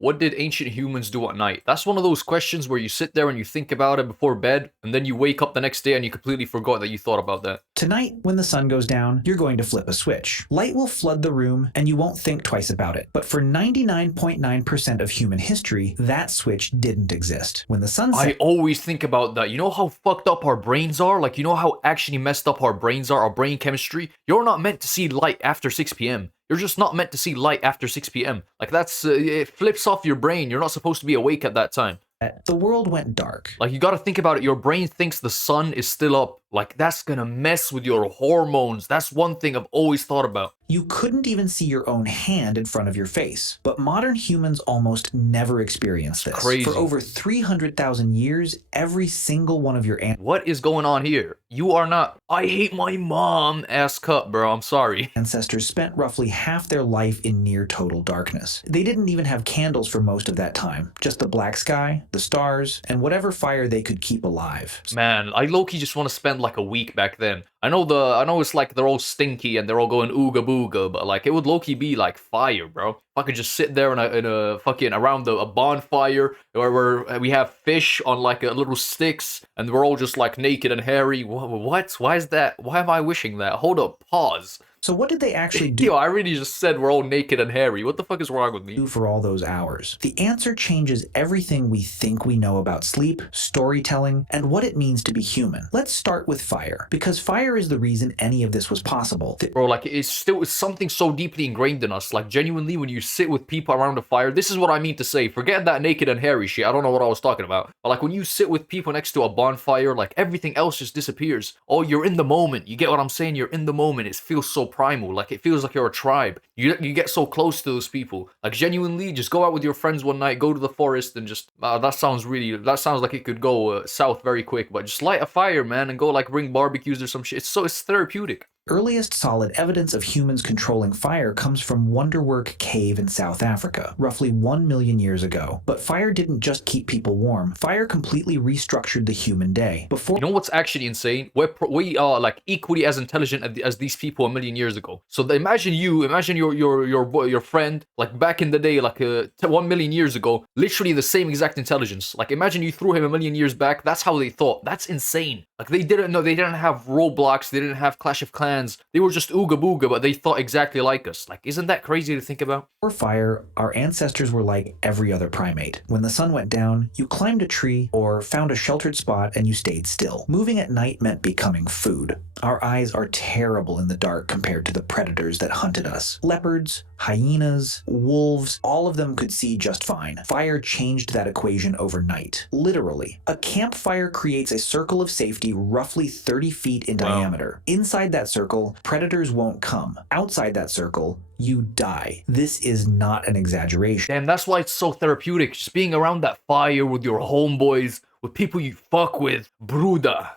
What did ancient humans do at night? That's one of those questions where you sit there and you think about it before bed, and then you wake up the next day and you completely forgot that you thought about that. Tonight, when the sun goes down, you're going to flip a switch. Light will flood the room and you won't think twice about it. But for 99.9% of human history, that switch didn't exist. When the sun I set, always think about that. You know how fucked up our brains are? Like, you know how actually messed up our brains are, our brain chemistry? You're not meant to see light after 6 p.m. You're just not meant to see light after 6 p.m. Like, it flips off your brain. You're not supposed to be awake at that time. the world went dark. Like, you gotta think about it. Your brain thinks the sun is still up. Like, that's gonna mess with your hormones. That's one thing I've always thought about. You couldn't even see your own hand in front of your face. But modern humans almost never experienced this. Crazy. For over 300,000 years, every single one of your What is going on here? You are not, I hate my mom ass cup, bro. I'm sorry. ancestors spent roughly half their life in near total darkness. They didn't even have candles for most of that time. Just the black sky, the stars, and whatever fire they could keep alive. Man, I low-key just want to spend like a week back then. I know it's like they're all stinky and they're all going ooga booga, but like it would low-key be like fire, bro. If I could just sit there in a fucking around a bonfire where we have fish on like a little sticks and we're all just like naked and hairy. What? Why is that? Why am I wishing that? Hold up, pause. So what did they actually do? Yo, I really just said we're all naked and hairy. What the fuck is wrong with me? For all those hours? The answer changes everything we think we know about sleep, storytelling, and what it means to be human. Let's start with fire, because fire is the reason any of this was possible. Bro, like, it's something so deeply ingrained in us. Like, genuinely, when you sit with people around a fire, this is what I mean to say. Forget that naked and hairy shit. I don't know what I was talking about. But, like, when you sit with people next to a bonfire, like, everything else just disappears. Oh, you're in the moment. You get what I'm saying? You're in the moment. It feels so primal. Like, it feels like you're a tribe. You get so close to those people. Like, genuinely, just go out with your friends one night, go to the forest, and just, that sounds like it could go south very quick. But just light a fire, man, and go, like, bring barbecues or some shit. It's therapeutic. Earliest solid evidence of humans controlling fire comes from Wonderwork Cave in South Africa, roughly 1 million years ago. But fire didn't just keep people warm. Fire completely restructured the human day. Before You know what's actually insane? We are like equally as intelligent as these people 1 million years ago. So imagine your friend, like back in the day, like 1 million years ago, literally the same exact intelligence. Like imagine you threw him 1 million years back. That's how they thought. That's insane. Like they didn't know. They didn't have Roblox. They didn't have Clash of Clans. They were just ooga booga, but they thought exactly like us. Like, isn't that crazy to think about? Before fire, our ancestors were like every other primate. When the sun went down, you climbed a tree or found a sheltered spot and you stayed still. Moving at night meant becoming food. Our eyes are terrible in the dark compared to the predators that hunted us. Leopards, hyenas, wolves, all of them could see just fine. Fire changed that equation overnight. Literally. A campfire creates a circle of safety roughly 30 feet in diameter. Inside that circle, predators won't come. Outside that circle, you die. This is not an exaggeration. And that's why it's so therapeutic. Just being around that fire with your homeboys, with people you fuck with. Bruder.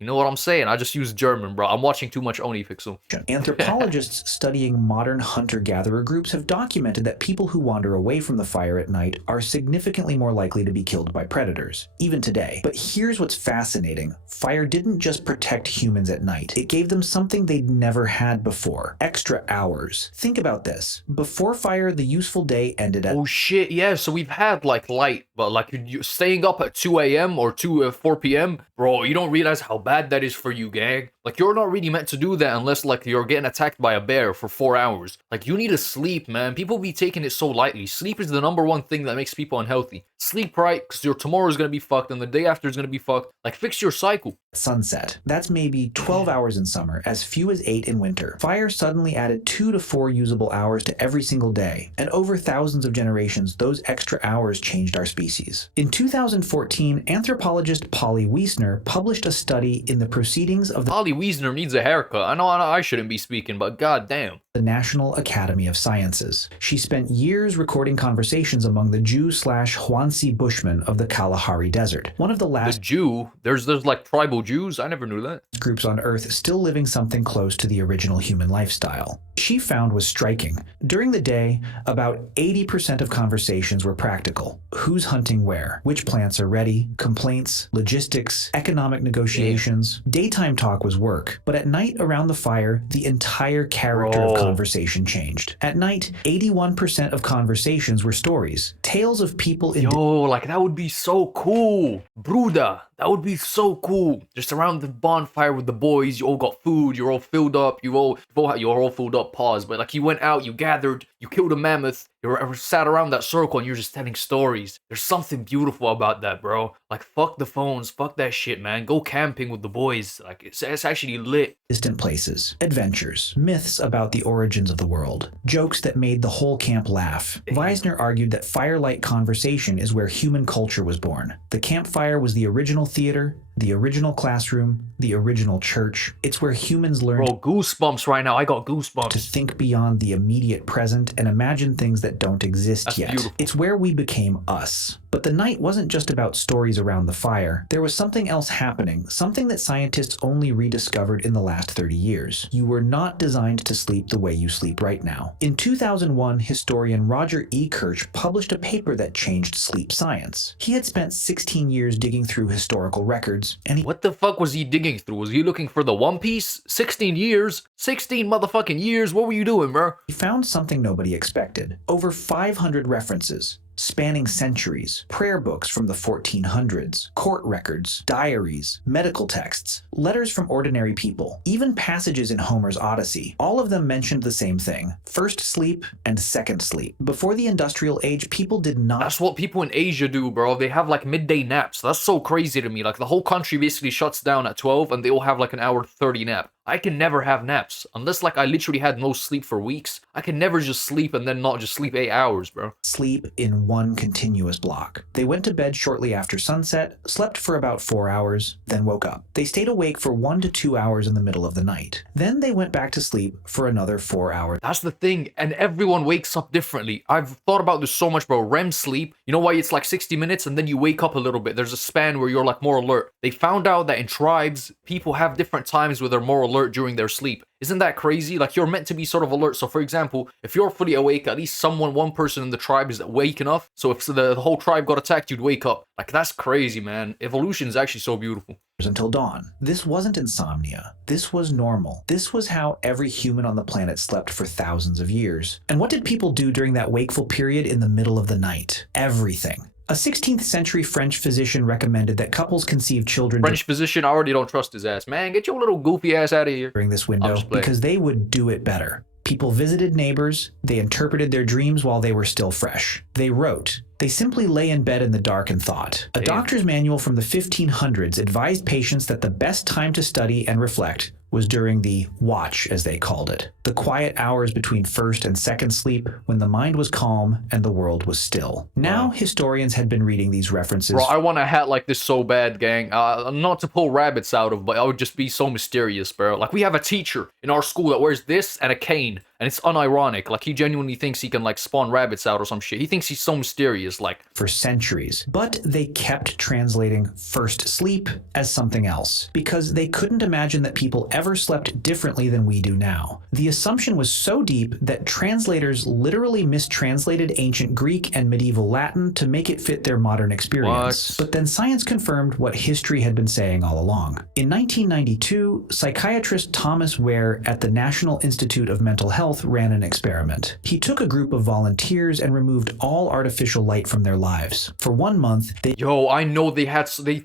You know what I'm saying? I just use German, bro. I'm watching too much Oni Pixel. Anthropologists studying modern hunter-gatherer groups have documented that people who wander away from the fire at night are significantly more likely to be killed by predators, even today. But here's what's fascinating. Fire didn't just protect humans at night. It gave them something they'd never had before. Extra hours. Think about this. Before fire, the useful day ended at... Oh shit, yeah. So we've had like light, but like you staying up at 2 a.m. or 4 p.m., bro, you don't realize how bad that is for you, gang. Like, you're not really meant to do that unless, like, you're getting attacked by a bear for 4 hours. Like, you need to sleep, man. People be taking it so lightly. Sleep is the #1 thing that makes people unhealthy. Sleep right, because your tomorrow's gonna be fucked, and the day after is gonna be fucked. Like, fix your cycle. Sunset. That's maybe 12 hours in summer, as few as 8 in winter. Fire suddenly added 2 to 4 usable hours to every single day. And over thousands of generations, those extra hours changed our species. In 2014, anthropologist Polly Wiesner published a study in the Proceedings of the Polly Wiesner needs a haircut. I know I shouldn't be speaking, but goddamn. National Academy of Sciences. She spent years recording conversations among the Jew/Huansi Bushmen of the Kalahari Desert. One of the last There's like tribal Jews? I never knew that. Groups on Earth still living something close to the original human lifestyle. She found was striking. During the day, about 80% of conversations were practical. Who's hunting where? Which plants are ready? Complaints, logistics, economic negotiations. Daytime talk was work, but at night around the fire, the entire character of conversation changed. At night, 81% of conversations were stories, tales of people in like that would be so cool. Bruda, that would be so cool. Just around the bonfire with the boys, you all got food, you're all filled up, you're all filled up, pause. But like you went out, you gathered, you killed a mammoth, you sat around that circle and you're just telling stories. There's something beautiful about that, bro. Like fuck the phones, fuck that shit, man. Go camping with the boys. Like it's actually lit. distant places, adventures, myths about the origins of the world, jokes that made the whole camp laugh. Weisner argued that firelight conversation is where human culture was born. The campfire was the original theater, the original classroom, the original church. It's where humans learned Bro, goosebumps right now. I got goosebumps. to think beyond the immediate present and imagine things that don't exist That's yet. beautiful. It's where we became us. But the night wasn't just about stories around the fire. There was something else happening, something that scientists only rediscovered in the last 30 years. You were not designed to sleep the way you sleep right now. In 2001, historian Roger E. Kirch published a paper that changed sleep science. He had spent 16 years digging through historical records, and he What the fuck was he digging through? Was he looking for the One Piece? 16 years? 16 motherfucking years? What were you doing, bro? found something nobody expected. Over 500 references, spanning centuries, prayer books from the 1400s, court records, diaries, medical texts, letters from ordinary people, even passages in Homer's Odyssey. All of them mentioned the same thing: first sleep and second sleep. Before the industrial age, people did not That's what people in Asia do, bro. They have like midday naps. That's so crazy to me. Like the whole country basically shuts down at 12 and they all have like an hour 30 nap. I can never have naps unless like I literally had no sleep for weeks. I can never just sleep and then not just sleep 8 hours, bro. sleep in one continuous block. They went to bed shortly after sunset, slept for about 4 hours, then woke up. They stayed awake for 1 to 2 hours in the middle of the night. Then they went back to sleep for another 4 hours. That's the thing, and everyone wakes up differently. I've thought about this so much, bro. REM sleep, you know why it's like 60 minutes and then you wake up a little bit? There's a span where you're like more alert. They found out that in tribes, people have different times where they're more alert during their sleep. Isn't that crazy? Like you're meant to be sort of alert. So for example, if you're fully awake, at least one person in the tribe is awake enough. So if the whole tribe got attacked, you'd wake up. Like that's crazy, man. Evolution is actually so beautiful. Until dawn. This wasn't insomnia. This was normal. This was how every human on the planet slept for thousands of years. And what did people do during that wakeful period in the middle of the night? Everything. A 16th century French physician recommended that couples conceive children French physician, I already don't trust his ass. Man, get your little goofy ass out of here. during this I'm window just playing. because they would do it better. People visited neighbors, they interpreted their dreams while they were still fresh. They wrote. They simply lay in bed in the dark and thought. A Damn. doctor's manual from the 1500s advised patients that the best time to study and reflect was during the watch, as they called it, the quiet hours between first and second sleep when the mind was calm and the world was still. Now, historians had been reading these references. Bro, I want a hat like this so bad, gang. Not to pull rabbits out of, but I would just be so mysterious, bro. Like, we have a teacher in our school that wears this and a cane, and it's unironic. Like, he genuinely thinks he can, like, spawn rabbits out or some shit. He thinks he's so mysterious, like. For centuries, but they kept translating first sleep as something else because they couldn't imagine that people ever slept differently than we do now. The assumption was so deep that translators literally mistranslated ancient Greek and medieval Latin to make it fit their modern experience. What? But then science confirmed what history had been saying all along. In 1992, psychiatrist Thomas Ware at the National Institute of Mental Health ran an experiment. He took a group of volunteers and removed all artificial light from their lives. For 1 month, they Yo, I know they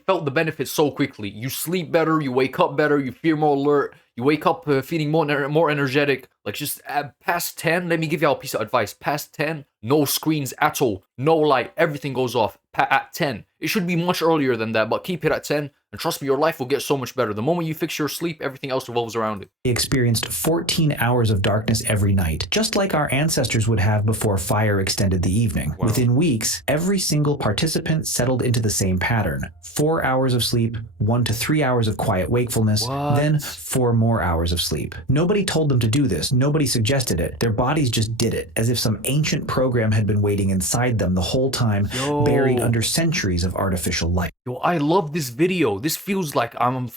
felt the benefits so quickly. You sleep better, you wake up better, you feel more alert, you wake up feeling more energetic. Like just past 10, let me give y'all a piece of advice. Past 10, no screens at all, no light, everything goes off at 10. It should be much earlier than that, but keep it at 10. And trust me, your life will get so much better. The moment you fix your sleep, everything else revolves around it. experienced 14 hours of darkness every night, just like our ancestors would have before fire extended the evening. Wow. Within weeks, every single participant settled into the same pattern. 4 hours of sleep, 1 to 3 hours of quiet wakefulness, What? then 4 more hours of sleep. Nobody told them to do this. Nobody suggested it. Their bodies just did it, as if some ancient program had been waiting inside them the whole time, Yo. buried under centuries of artificial light. Yo, I love this video. This feels like I'm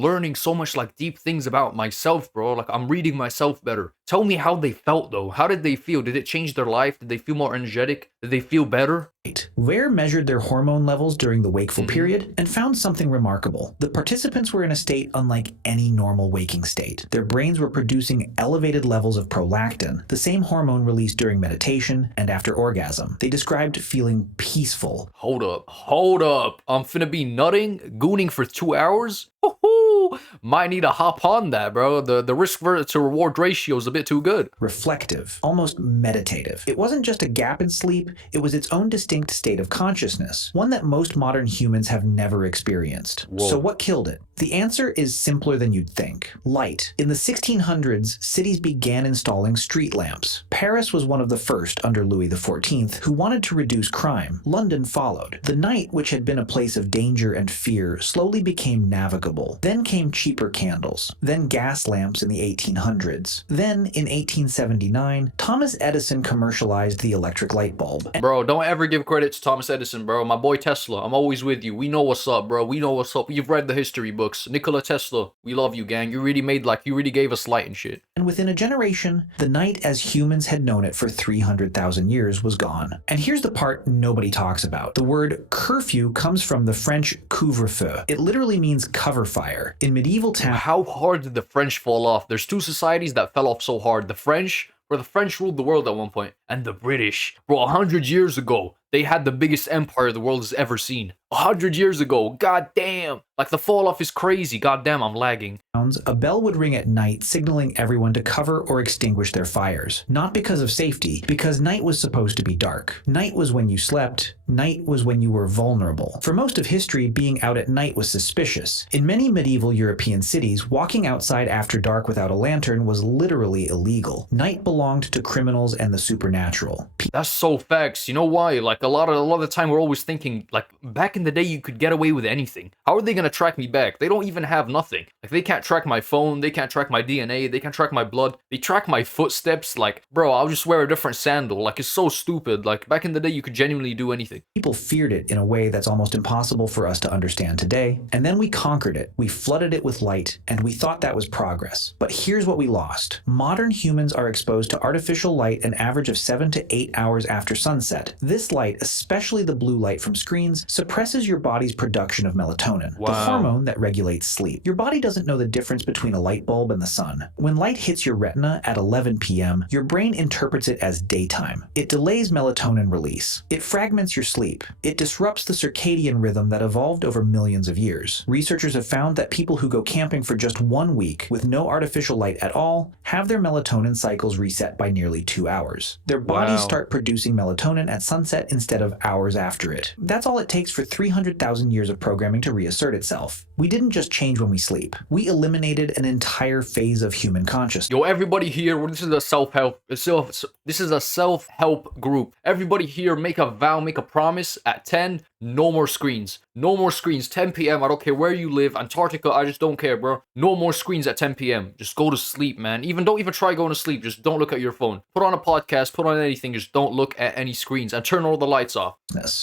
learning so much like deep things about myself, bro. Like I'm reading myself better. Tell me how they felt though. How did they feel? Did it change their life? Did they feel more energetic? Did they feel better? Ware measured their hormone levels during the wakeful period and found something remarkable. The participants were in a state unlike any normal waking state. Their brains were producing elevated levels of prolactin, the same hormone released during meditation and after orgasm. They described feeling peaceful. Hold up. I'm finna be nutting, gooning for 2 hours? Woohoo! Might need to hop on that, bro. The risk to reward ratio is a bit too good. Reflective, almost meditative. It wasn't just a gap in sleep, it was its own distinct state of consciousness, one that most modern humans have never experienced. Whoa. So what killed it? The answer is simpler than you'd think. Light. In the 1600s, cities began installing street lamps. Paris was one of the first under Louis XIV who wanted to reduce crime. London followed. The night, which had been a place of danger and fear, slowly became navigable. Then came cheaper candles. Then gas lamps in the 1800s. Then, in 1879, Thomas Edison commercialized the electric light bulb. Bro, don't ever give credit to Thomas Edison, bro. My boy Tesla, I'm always with you. We know what's up, bro. We know what's up. You've read the history books. Nikola Tesla, we love you, gang. You really gave us light and shit. And within a generation, the night as humans had known it for 300,000 years was gone. And here's the part nobody talks about. The word curfew comes from the French couvre-feu. It literally means cover fire. In medieval times, How hard did the French fall off? There's two societies that fell off so hard. The French ruled the world at one point, and the British. Bro, 100 years ago, they had the biggest empire the world has ever seen. 100 years ago, god damn. Like, the fall off is crazy. God damn, I'm lagging. a bell would ring at night signaling everyone to cover or extinguish their fires. Not because of safety, because night was supposed to be dark. Night was when you slept. Night was when you were vulnerable. For most of history, being out at night was suspicious. In many medieval European cities, walking outside after dark without a lantern was literally illegal. Night belonged to criminals and the supernatural. That's so facts. You know why? Like, a lot of the time we're always thinking, like, back in the day you could get away with anything. How are they gonna track me back? They don't even have nothing. Like, they can't track my phone, they can't track my DNA, they can't track my blood, they track my footsteps. Like, bro, I'll just wear a different sandal. Like, it's so stupid. Like, back in the day you could genuinely do anything. People feared it in a way that's almost impossible for us to understand today, and then we conquered it. We flooded it with light, and we thought that was progress. But here's what we lost. Modern humans are exposed to artificial light an average of 7 to 8 hours after sunset. This light, especially the blue light from screens, suppresses your body's production of melatonin, the hormone that regulates sleep. Your body doesn't know the difference between a light bulb and the sun. When light hits your retina at 11 p.m., your brain interprets it as daytime. It delays melatonin release. It fragments your sleep. It disrupts the circadian rhythm that evolved over millions of years. Researchers have found that people who go camping for just 1 week with no artificial light at all have their melatonin cycles reset by nearly 2 hours. Their bodies start producing melatonin at sunset instead of hours after it. That's all it takes for 300,000 years of programming to reassert itself. We didn't just change when we sleep. We eliminated an entire phase of human consciousness. Yo, everybody here, this is a self-help group. Everybody here, make a vow, make a promise. At 10, no more screens. No more screens. 10 p.m. I don't care where you live. Antarctica, I just don't care, bro. No more screens at 10 p.m. Just go to sleep, man. Don't even try going to sleep. Just don't look at your phone. Put on a podcast, put on anything. Just don't look at any screens and turn all the lights off.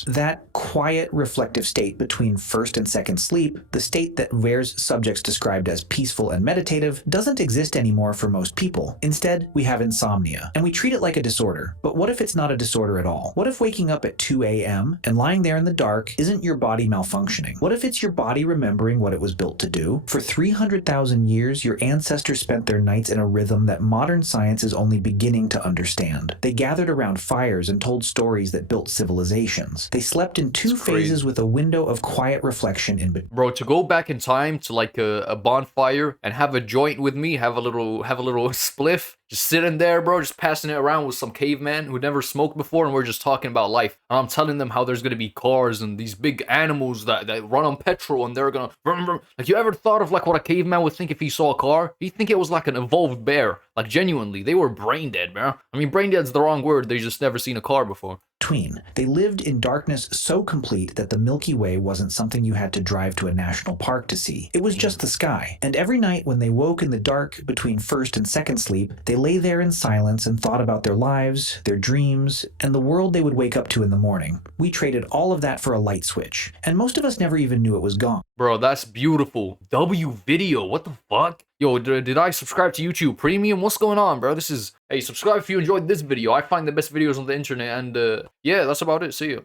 That quiet, reflective state between first and second sleep, the state that Ware's subjects described as peaceful and meditative, doesn't exist anymore for most people. Instead, we have insomnia, and we treat it like a disorder. But what if it's not a disorder at all? What if waking up at 2 a.m. and lying there in the dark isn't your body malfunctioning? What if it's your body remembering what it was built to do? For 300,000 years, your ancestors spent their nights in a rhythm that modern science is only beginning to understand. They gathered around fires and told stories that built civilizations. They slept in two phases with a window of quiet reflection in between. Bro, to go back in time to like a bonfire and have a joint with me, have a little spliff, just sitting there, bro, just passing it around with some caveman who never smoked before, and we're just talking about life. And I'm telling them how there's gonna be cars and these big animals that run on petrol, and they're gonna like, you ever thought of like what a caveman would think if he saw a car? He'd think it was like an evolved bear. Like, genuinely, they were brain dead, bro. I mean, brain dead's the wrong word. They just never seen a car before. They lived in darkness so complete that the Milky Way wasn't something you had to drive to a national park to see. It was just the sky. And every night when they woke in the dark between first and second sleep, they lay there in silence and thought about their lives, their dreams, and the world they would wake up to in the morning. We traded all of that for a light switch, and most of us never even knew it was gone. Bro, that's beautiful. W video, what the fuck? Yo, did I subscribe to YouTube Premium? What's going on, bro? Hey, subscribe if you enjoyed this video. I find the best videos on the internet, and yeah, that's about it. See ya.